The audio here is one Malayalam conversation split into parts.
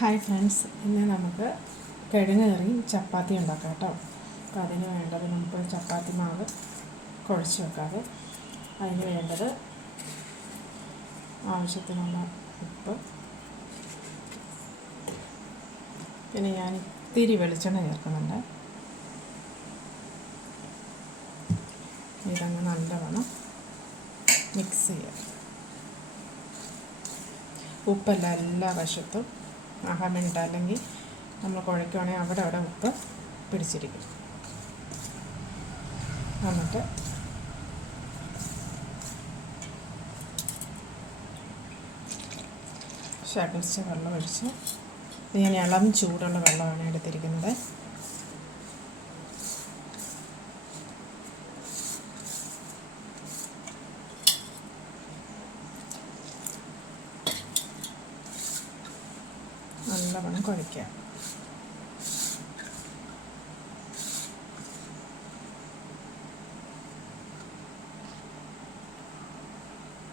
ഹായ് ഫ്രണ്ട്സ്, ഇന്ന് നമുക്ക് കിഴങ്ങ് കറിയും ചപ്പാത്തി ഉണ്ടാക്കാം കേട്ടോ. അപ്പോൾ അതിന് വേണ്ടത് നമുക്ക് ചപ്പാത്തി മാവ് കുഴച്ച് വെക്കാതെ അതിന് വേണ്ടത് ആവശ്യത്തിനുള്ള ഉപ്പ്, പിന്നെ ഞാൻ ഇത്തിരി വെളിച്ചെണ്ണ ചേർക്കുന്നുണ്ട്. ഇതങ്ങ് നല്ലവണ്ണം മിക്സ് ചെയ്യാം. ഉപ്പെല്ലാം എല്ലാ വശത്തും ആകാൻ വേണ്ടിയിട്ട്, അല്ലെങ്കിൽ നമ്മൾ കുഴയ്ക്കുകയാണെങ്കിൽ അവിടെ ഉപ്പ് പിടിച്ചിരിക്കും. എന്നിട്ട് ശകലിച്ച് വെള്ളം ഒഴിച്ച്, ഞാൻ ഇളം ചൂടുള്ള വെള്ളമാണ് എടുത്തിരിക്കുന്നത്. നല്ലവണ്ണം കുഴയ്ക്കുക.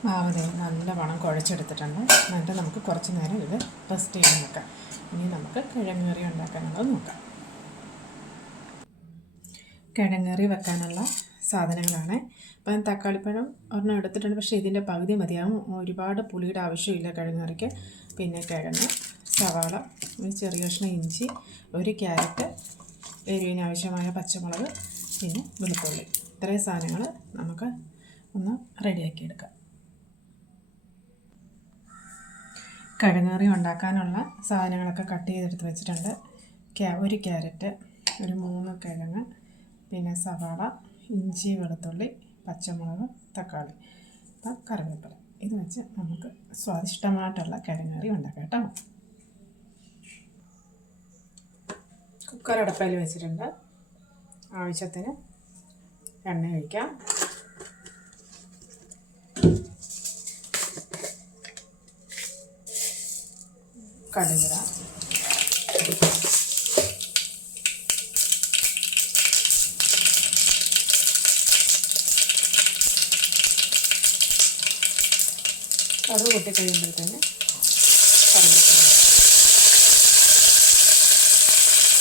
മാവ് നല്ലവണ്ണം കുഴച്ചെടുത്തിട്ടുണ്ട്. എന്നിട്ട് നമുക്ക് കുറച്ച് നേരം ഇത് റെസ്റ്റ് ചെയ്യാൻ നോക്കാം. ഇനി നമുക്ക് കിഴങ്ങ് കറി ഉണ്ടാക്കാനുള്ളത് നോക്കാം. കിഴങ്ങ് കറി വെക്കാനുള്ള സാധനങ്ങളാണ്. അപ്പം തക്കാളിപ്പഴം ഒരെണ്ണം എടുത്തിട്ടുണ്ട്, പക്ഷേ ഇതിൻ്റെ പകുതി മതിയാകും. ഒരുപാട് പുളിയുടെ ആവശ്യമില്ല കിഴങ്ങ് കറിക്ക്. പിന്നെ കിഴങ്ങ്, സവാള, ഒരു ചെറിയ കഷ്ണം ഇഞ്ചി, ഒരു ക്യാരറ്റ്, എരിവിന് ആവശ്യമായ പച്ചമുളക്, പിന്നെ വെളുത്തുള്ളി. ഇത്രയും സാധനങ്ങൾ നമുക്ക് ഒന്ന് റെഡിയാക്കി എടുക്കാം. കിഴങ്ങ് കറി ഉണ്ടാക്കാനുള്ള സാധനങ്ങളൊക്കെ കട്ട് ചെയ്തെടുത്ത് വെച്ചിട്ടുണ്ട്. ഒരു ക്യാരറ്റ്, ഒരു 3 കിഴങ്ങ്, പിന്നെ സവാള, ഇഞ്ചി, വെളുത്തുള്ളി, പച്ചമുളക്, തക്കാളി, കറിവേപ്പില. ഇത് വെച്ച് നമുക്ക് സ്വാദിഷ്ടമായിട്ടുള്ള കിഴങ്ങ് കറി ഉണ്ടാക്കാം കേട്ടോ. കുക്കർ അടുപ്പിൽ വെച്ചിട്ടുണ്ട്. ആവശ്യത്തിന് എണ്ണ ഒഴിക്കാം. കടുകിടാം. കടുക് പൊട്ടിക്കഴിയുമ്പോഴത്തേന് കറിവേപ്പില.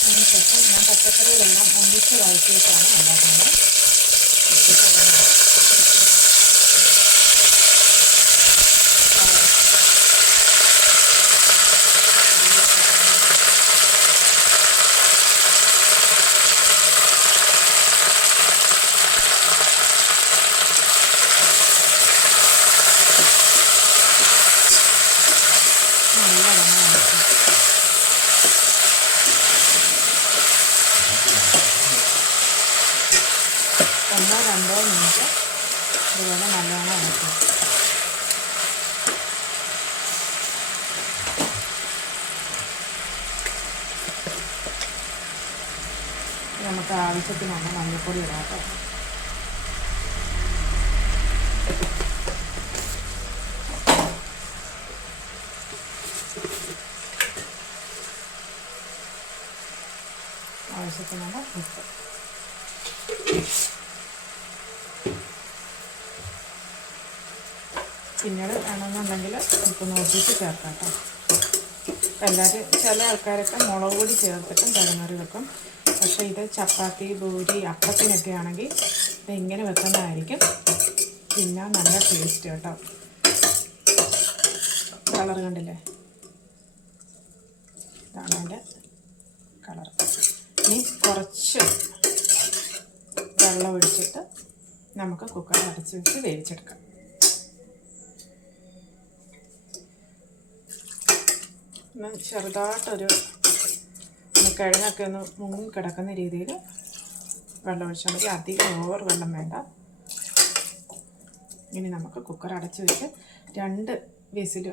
അതിനുശേഷം ഞാൻ പച്ചക്കറികളെല്ലാം ഒന്നിച്ച് വഴറ്റിയിട്ടാണ് ഉണ്ടാക്കുന്നത്. ഒന്നോ രണ്ടോ മിനിറ്റ് ഇതുപോലെ നല്ലോണം ഇളക്കുക. നമുക്ക് ആവശ്യത്തിനുള്ള മഞ്ഞൾപ്പൊടി ഇടാം കേട്ടോ. ആവശ്യത്തിനുള്ള ഉപ്പ്. പിന്നീട് വേണമെന്നുണ്ടെങ്കിൽ ഉപ്പ് നോക്കിയിട്ട് ചേർക്കാം കേട്ടോ. ചില ആൾക്കാരൊക്കെ മുളക് പൊടി ചേർത്തിട്ടും കിഴങ്ങ് കറി വെക്കും. പക്ഷേ ഇത് ചപ്പാത്തി, പൂരി, അപ്പത്തിനൊക്കെ ആണെങ്കിൽ ഇതിങ്ങനെ വെക്കുന്നതായിരിക്കും പിന്നെ നല്ല ടേസ്റ്റ് കേട്ടോ. കളർ കണ്ടില്ലേ? ഇതാണ് അതിൻ്റെ കളർ. ഇനി കുറച്ച് വെള്ളം ഒഴിച്ചിട്ട് നമുക്ക് കുക്കറിൽ അടച്ച് വെച്ച് വേവിച്ചെടുക്കാം. ചെറുതായിട്ടൊരു കിഴങ്ങൊക്കെ ഒന്ന് മുങ്ങി കിടക്കുന്ന രീതിയിൽ വെള്ളം ഒഴിച്ചാൽ മതി. അധികം ഓവർ വെള്ളം വേണ്ട. ഇനി നമുക്ക് കുക്കർ അടച്ച് വെച്ച് 2 വിസിൽ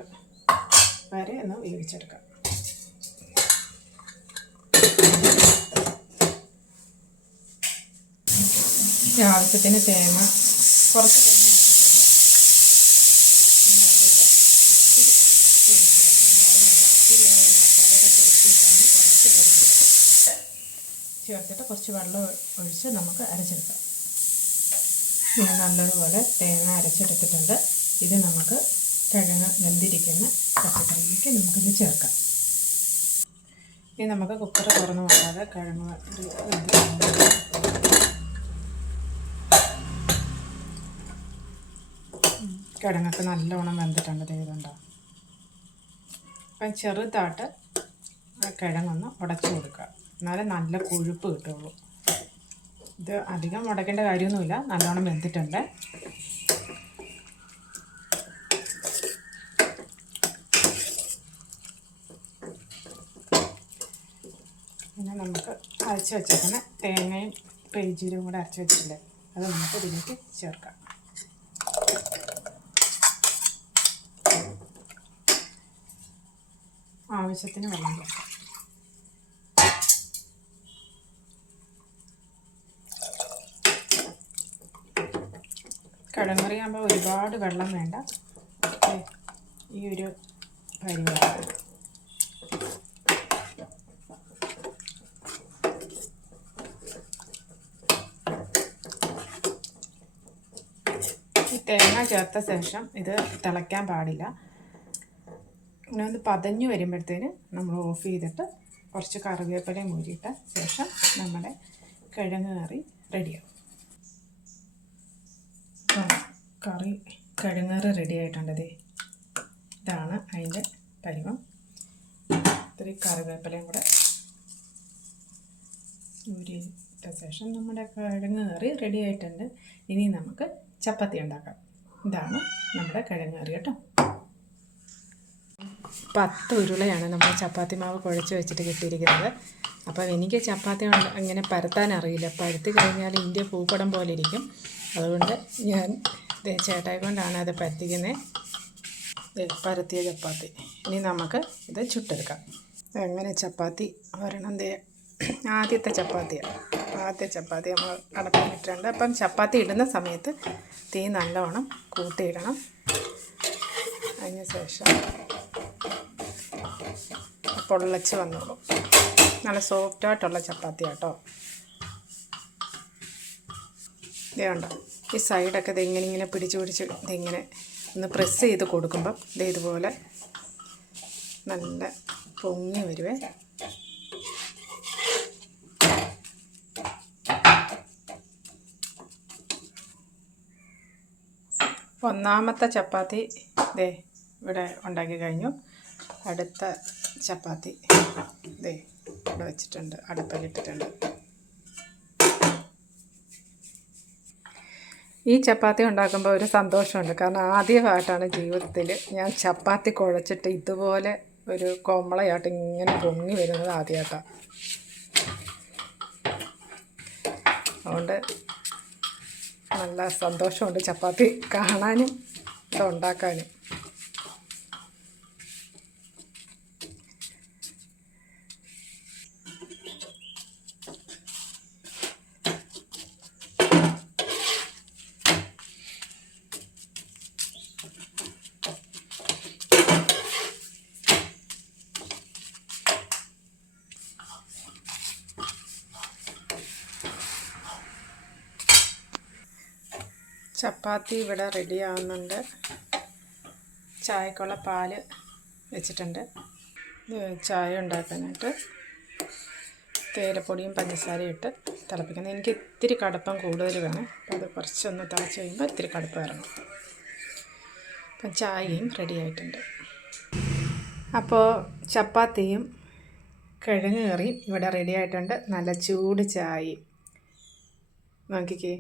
വരെ ഒന്ന് വേവിച്ചെടുക്കാം. ആവശ്യത്തിന് തേങ്ങ, കുറച്ച് ചേർത്തിട്ട് കുറച്ച് വെള്ളം ഒഴിച്ച് നമുക്ക് അരച്ചെടുക്കാം. ഞാൻ നല്ലതുപോലെ തേങ്ങ അരച്ചെടുത്തിട്ടുണ്ട്. ഇത് നമുക്ക് കിഴങ്ങ് വെന്തിരിക്കുന്ന പച്ചക്കറിയിലേക്ക് നമുക്കിത് ചേർക്കാം. ഇനി നമുക്ക് കുക്കർ തുറന്ന് വെക്കാതെ കിഴങ്ങൊക്കെ നല്ലോണം വെന്തിട്ടുണ്ട്. ഇതുണ്ടോ? അപ്പം ചെറുതായിട്ട് കിഴങ്ങൊന്ന് ഉടച്ചു കൊടുക്കുക, എന്നാലേ നല്ല കൊഴുപ്പ് കിട്ടുള്ളൂ. ഇത് അധികം ഉടയ്ക്കേണ്ട കാര്യമൊന്നുമില്ല, നല്ലോണം വെന്തിട്ടുണ്ട്. പിന്നെ നമുക്ക് അരച്ച് വെച്ചേക്കുന്ന തേങ്ങയും പെരിഞ്ചീരകവും കൂടെ അരച്ച് വെച്ചില്ലേ, അത് നമുക്ക് ഇതിലേക്ക് ചേർക്കാം. ആവശ്യത്തിന് വെള്ളം ചേർക്കാം. കിഴങ്ങറി ആകുമ്പോൾ ഒരുപാട് വെള്ളം വേണ്ട, ഈ ഒരു പരിപാടി. ഈ തേങ്ങ ചേർത്ത ശേഷം ഇത് തിളയ്ക്കാൻ പാടില്ല. ഇങ്ങനെ ഒന്ന് പതഞ്ഞു വരുമ്പോഴത്തേന് നമ്മൾ ഓഫ് ചെയ്തിട്ട് കുറച്ച് കറിവേപ്പിലയും മൂരിയിട്ട ശേഷം നമ്മുടെ കിഴങ്ങ് കറി റെഡിയാവും. കിഴങ്ങ് കറി റെഡി ആയിട്ടുണ്ട്. ഇതാണ് അതിൻ്റെ പരിവം. ഇത്തിരി കറിവേപ്പിലയും കൂടെ മൂരിയിട്ട ശേഷം നമ്മുടെ കിഴങ്ങ് കറി റെഡി ആയിട്ടുണ്ട്. ഇനി നമുക്ക് ചപ്പാത്തി ഉണ്ടാക്കാം. ഇതാണ് നമ്മുടെ കിഴങ്ങ് കറി കേട്ടോ. 10 ഉരുളയാണ് നമ്മൾ ചപ്പാത്തി മാവ് കുഴച്ച് വെച്ചിട്ട് കിട്ടിയിരിക്കുന്നത്. അപ്പം എനിക്ക് ചപ്പാത്തി അങ്ങനെ പരത്താൻ അറിയില്ല. പരത്തി കഴിഞ്ഞാൽ ഇന്ത്യ പൂപ്പടം പോലെ ഇരിക്കും. അതുകൊണ്ട് ഞാൻ ചേട്ടായി കൊണ്ടാണ് അത് പരത്തിക്കുന്നത്. പരത്തിയ ചപ്പാത്തി. ഇനി നമുക്ക് ഇത് ചുട്ടെടുക്കാം. എങ്ങനെ ചപ്പാത്തി ഒരെണ്ണം ആദ്യത്തെ ചപ്പാത്തി നമ്മൾ അടപ്പിട്ടിട്ടുണ്ട്. അപ്പം ചപ്പാത്തി ഇടുന്ന സമയത്ത് തീ നല്ലവണ്ണം കൂട്ടിയിടണം. അതിന് ശേഷം പൊള്ളച്ച് വന്നോളൂ. നല്ല സോഫ്റ്റായിട്ടുള്ള ചപ്പാത്തി കേട്ടോ. ഇതുണ്ടോ, ഈ സൈഡൊക്കെ ഇങ്ങനെ പിടിച്ച് ഇതിങ്ങനെ ഒന്ന് പ്രസ് ചെയ്ത് കൊടുക്കുമ്പം ഇതുപോലെ നല്ല പൊങ്ങി വരുവേ. ഒന്നാമത്തെ ചപ്പാത്തി ഇവിടെ ഉണ്ടാക്കി കഴിഞ്ഞു. അടുത്ത ചപ്പാത്തി ഇവിടെ വെച്ചിട്ടുണ്ട്, അടുപ്പിലിട്ടിട്ടുണ്ട്. ഈ ചപ്പാത്തി ഉണ്ടാക്കുമ്പോൾ ഒരു സന്തോഷമുണ്ട്. കാരണം ആദ്യമായിട്ടാണ് ജീവിതത്തിൽ ഞാൻ ചപ്പാത്തി കുഴച്ചിട്ട് ഇതുപോലെ ഒരു കോമളയായിട്ട് ഇങ്ങനെ പൊങ്ങി വരുന്നത് ആദ്യമായിട്ടാണ്. അതുകൊണ്ട് നല്ല സന്തോഷമുണ്ട് ചപ്പാത്തി കാണാനും ഇത് ഉണ്ടാക്കാനും. ചപ്പാത്തി ഇവിടെ റെഡി ആവുന്നുണ്ട്. ചായക്കുള്ള പാല് വെച്ചിട്ടുണ്ട്. ചായ ഉണ്ടാക്കാനായിട്ട് തേയിലപ്പൊടിയും പഞ്ചസാരയും ഇട്ട് തിളപ്പിക്കുന്നത്. എനിക്ക് ഇത്തിരി കടുപ്പം കൂടുതൽ വേണം. അപ്പോൾ അത് കുറച്ചൊന്ന് തിളച്ച് കഴിയുമ്പോൾ ഇത്തിരി കടുപ്പം ഇറങ്ങും. അപ്പം ചായയും റെഡി ആയിട്ടുണ്ട്. അപ്പോൾ ചപ്പാത്തിയും കിഴങ്ങ് കറിയും ഇവിടെ റെഡി ആയിട്ടുണ്ട്. നല്ല ചൂട് ചായയും നോക്കിക്കേ.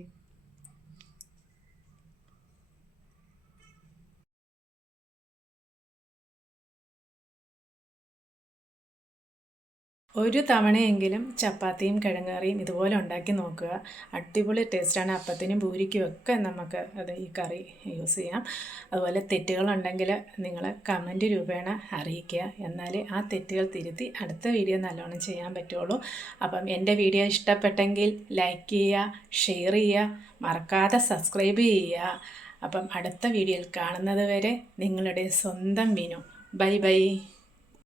ഒരു തവണയെങ്കിലും ചപ്പാത്തിയും കിഴങ്ങ് കറിയും ഇതുപോലെ ഉണ്ടാക്കി നോക്കുക. അടിപൊളി ടേസ്റ്റാണ്. അപ്പത്തിനും പൂരിക്കും ഒക്കെ നമുക്ക് ഈ കറി യൂസ് ചെയ്യാം. അതുപോലെ തെറ്റുകളുണ്ടെങ്കിൽ നിങ്ങൾ കമൻറ്റ് രൂപേണ അറിയിക്കുക. എന്നാൽ ആ തെറ്റുകൾ തിരുത്തി അടുത്ത വീഡിയോ നല്ലോണം ചെയ്യാൻ പറ്റുള്ളൂ. അപ്പം എൻ്റെ വീഡിയോ ഇഷ്ടപ്പെട്ടെങ്കിൽ ലൈക്ക് ചെയ്യുക, ഷെയർ ചെയ്യുക, മറക്കാതെ സബ്സ്ക്രൈബ് ചെയ്യുക. അപ്പം അടുത്ത വീഡിയോയിൽ കാണുന്നത് വരെ നിങ്ങളുടെ സ്വന്തം വിനു. Bye bye.